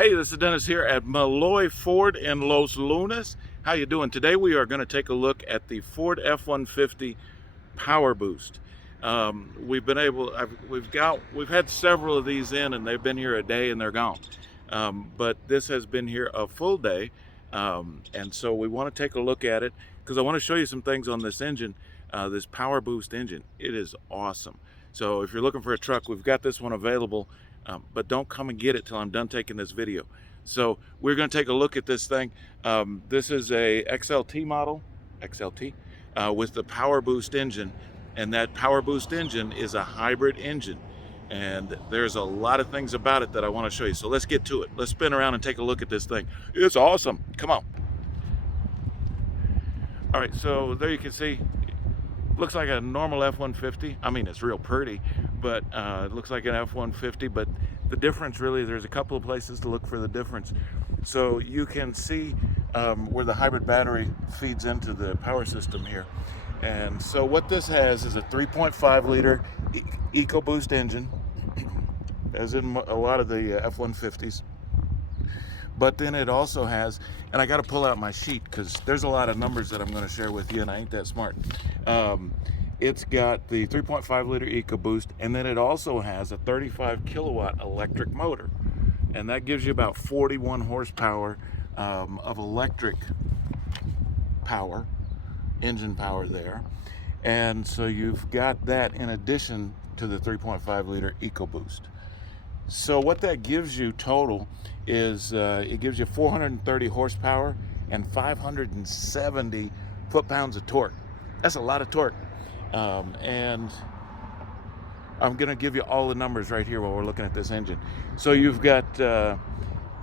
Hey, this is Dennis here at Melloy Ford in Los Lunas. How you doing? Today we are going to take a look at the Ford F-150 Powerboost. We've had several of these in, and they've been here a day and they're gone. But this has been here a full day, and so we want to take a look at it because I want to show you some things on this engine, this Powerboost engine. It is awesome. So if you're looking for a truck, we've got this one available. But don't come and get it till I'm done taking this video. So we're going to take a look at this thing. This is a XLT model, with the Powerboost engine, and that Powerboost engine is a hybrid engine, and there's a lot of things about it that I want to show you. So let's get to it. Let's spin around and take a look at this thing. It's awesome. Come on. All right, so there you can see, looks like a normal F-150. I mean, it's real pretty, but it looks like an F-150, but the difference really, there's a couple of places to look for the difference. So you can see where the hybrid battery feeds into the power system here. And so what this has is a 3.5 liter EcoBoost engine, as in a lot of the F-150s. But then it also has, and I got to pull out my sheet because there's a lot of numbers that I'm going to share with you, and I ain't that smart. It's got the 3.5 liter EcoBoost, and then it also has a 35 kilowatt electric motor, and that gives you about 41 horsepower of electric power, engine power there. And so you've got that in addition to the 3.5 liter EcoBoost. So what that gives you total is it gives you 430 horsepower and 570 foot-pounds of torque. That's a lot of torque. And I'm going to give you all the numbers right here while we're looking at this engine. So you've got,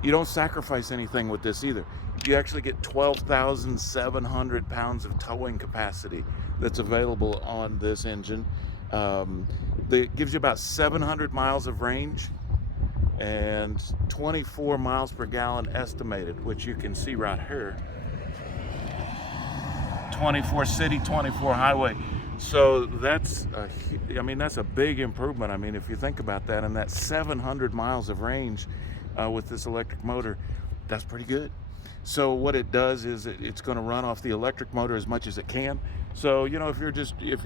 you don't sacrifice anything with this either. You actually get 12,700 pounds of towing capacity that's available on this engine. That gives you about 700 miles of range and 24 miles per gallon estimated, which you can see right here. 24 city, 24 highway. So that's that's a big improvement. I mean, if you think about that, and that 700 miles of range with this electric motor, that's pretty good. So what it does is it's going to run off the electric motor as much as it can. So, you know, if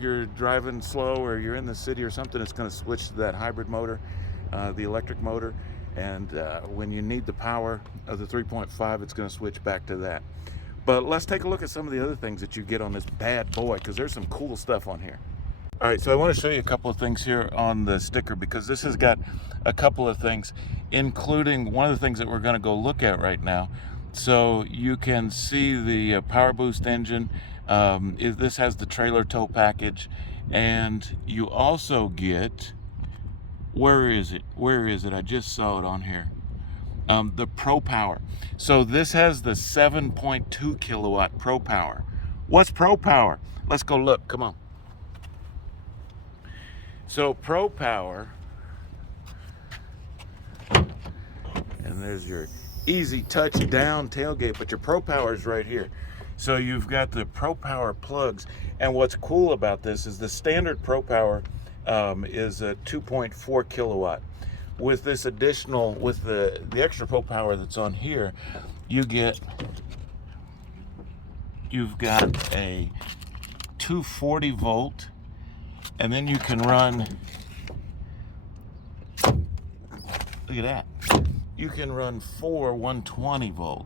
you're driving slow or you're in the city or something, it's going to switch to that hybrid motor, the electric motor. And when you need the power of the 3.5, it's going to switch back to that. But let's take a look at some of the other things that you get on this bad boy, because there's some cool stuff on here. All right, so I want to show you a couple of things here on the sticker, because this has got a couple of things, including one of the things that we're going to go look at right now. So you can see the Powerboost engine. This has the trailer tow package, and you also get, where is it? I just saw it on here. The Pro Power. So this has the 7.2 kilowatt Pro Power. What's Pro Power? Let's go look. Come on. So Pro Power, and there's your easy touch down tailgate, but your Pro Power is right here. So you've got the Pro Power plugs, and what's cool about this is the standard Pro Power is a 2.4 kilowatt. With this additional, with the extra Pro Power that's on here, you've got a 240 volt, and then you can run, look at that, you can run 4 120 volt.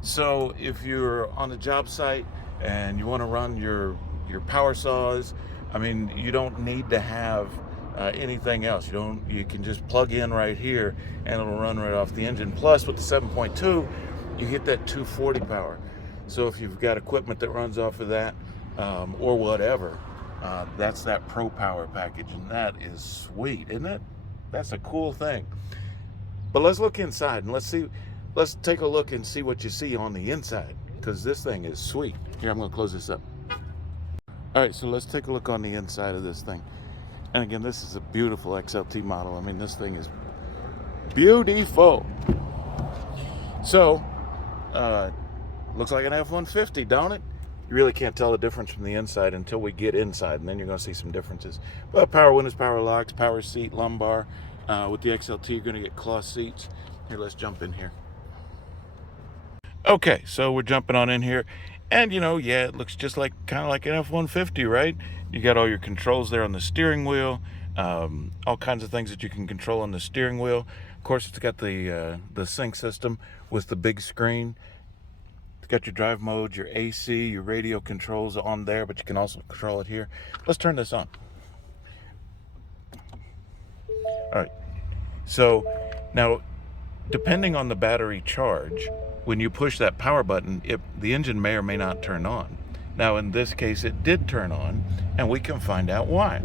So if you're on a job site and you want to run your power saws, I mean, you don't need to have anything else. You can just plug in right here and it'll run right off the engine. Plus with the 7.2, you get that 240 power. So if you've got equipment that runs off of that or whatever, that's that Pro Power package, and that is sweet, isn't it? That's a cool thing. But let's look inside and let's take a look and see what you see on the inside, because this thing is sweet. Here, I'm going to close this up. All right, so let's take a look on the inside of this thing. And again, this is a beautiful XLT model. I mean, this thing is beautiful. So, looks like an F-150, don't it? You really can't tell the difference from the inside until we get inside, and then you're going to see some differences. But power windows, power locks, power seat, lumbar. With the XLT, you're going to get cloth seats. Here, let's jump in here. Okay, so we're jumping on in here, and yeah, it looks just like kind of like an F-150, right? You got all your controls there on the steering wheel, all kinds of things that you can control on the steering wheel. Of course, it's got the sync system with the big screen. It's got your drive mode, your AC, your radio controls on there, but you can also control it here. Let's turn this on. All right, so now, depending on the battery charge, when you push that power button, the engine may or may not turn on. Now, in this case, it did turn on, and we can find out why.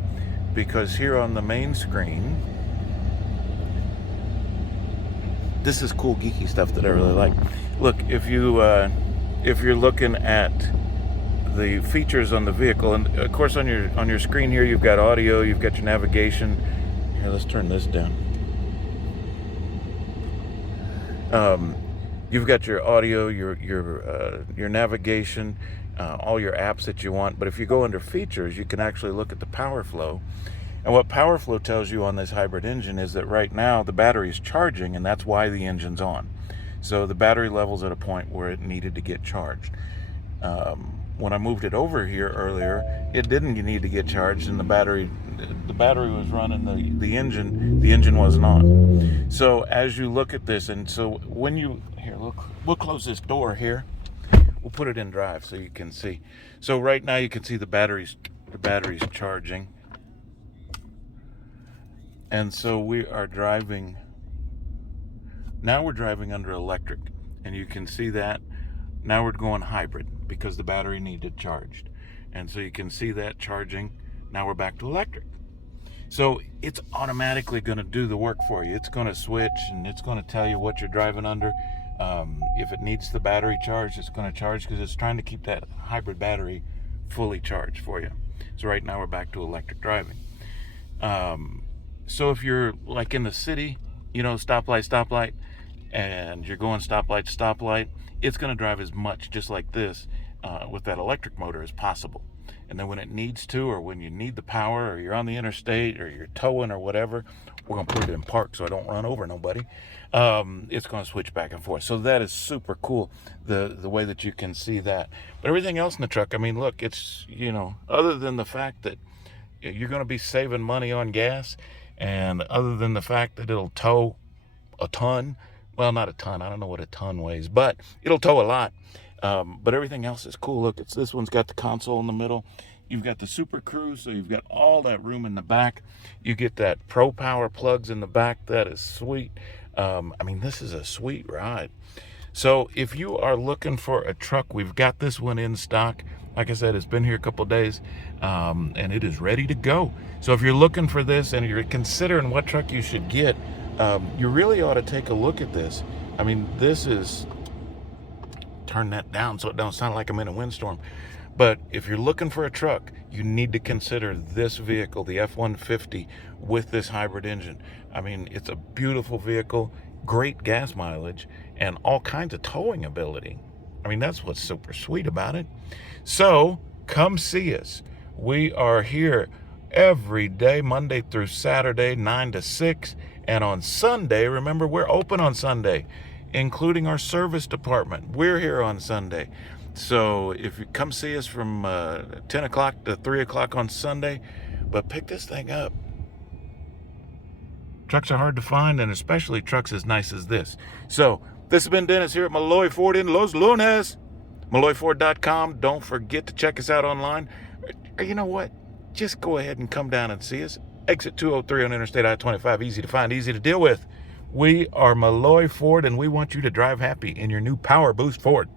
Because here on the main screen, this is cool, geeky stuff that I really like. Look, if you're looking at the features on the vehicle, and of course on your screen here, you've got audio, you've got your navigation. Here, let's turn this down. You've got your audio, your navigation, all your apps that you want. But if you go under features, you can actually look at the power flow. And what power flow tells you on this hybrid engine is that right now the battery is charging, and that's why the engine's on. So the battery level's at a point where it needed to get charged. When I moved it over here earlier, it didn't need to get charged, and the battery was running, the engine wasn't on. So as you look at this, and so when you, here, look, we'll close this door here. We'll put it in drive so you can see. So right now you can see the battery's charging. And so we are driving, now we're driving under electric, and you can see that. Now we're going hybrid because the battery needed charged. And so you can see that charging. Now we're back to electric. So it's automatically going to do the work for you. It's going to switch, and it's going to tell you what you're driving under. If it needs the battery charged, it's going to charge because it's trying to keep that hybrid battery fully charged for you. So right now we're back to electric driving. So if you're like in the city, stoplight, and you're going stoplight to stoplight, it's going to drive as much just like this with that electric motor as possible. And then when it needs to, or when you need the power, or you're on the interstate, or you're towing or whatever, we're going to put it in park so I don't run over nobody. It's going to switch back and forth. So that is super cool, the way that you can see that. But everything else in the truck, I mean, look, it's, other than the fact that you're going to be saving money on gas, and other than the fact that it'll tow a ton, well, not a ton, I don't know what a ton weighs, but it'll tow a lot. But everything else is cool. Look, this one's got the console in the middle. You've got the Super Cruise, so you've got all that room in the back. You get that Pro Power plugs in the back. That is sweet. I mean, this is a sweet ride. So if you are looking for a truck, we've got this one in stock. Like I said, it's been here a couple days, and it is ready to go. So if you're looking for this and you're considering what truck you should get, you really ought to take a look at this. I mean, this is, turn that down so it don't sound like I'm in a windstorm. But if you're looking for a truck, you need to consider this vehicle, the F-150 with this hybrid engine. I mean, it's a beautiful vehicle, great gas mileage, and all kinds of towing ability. I mean, that's what's super sweet about it. So come see us. We are here every day, Monday through Saturday, 9 to 6. And on Sunday, remember, we're open on Sunday, including our service department. We're here on Sunday. So if you come see us from 10 o'clock to 3 o'clock on Sunday, but pick this thing up. Trucks are hard to find, and especially trucks as nice as this. So this has been Dennis here at Melloy Ford in Los Lunas. MelloyFord.com. Don't forget to check us out online. Or you know what? Just go ahead and come down and see us. Exit 203 on Interstate I-25. Easy to find, easy to deal with. We are Melloy Ford, and we want you to drive happy in your new Powerboost Ford.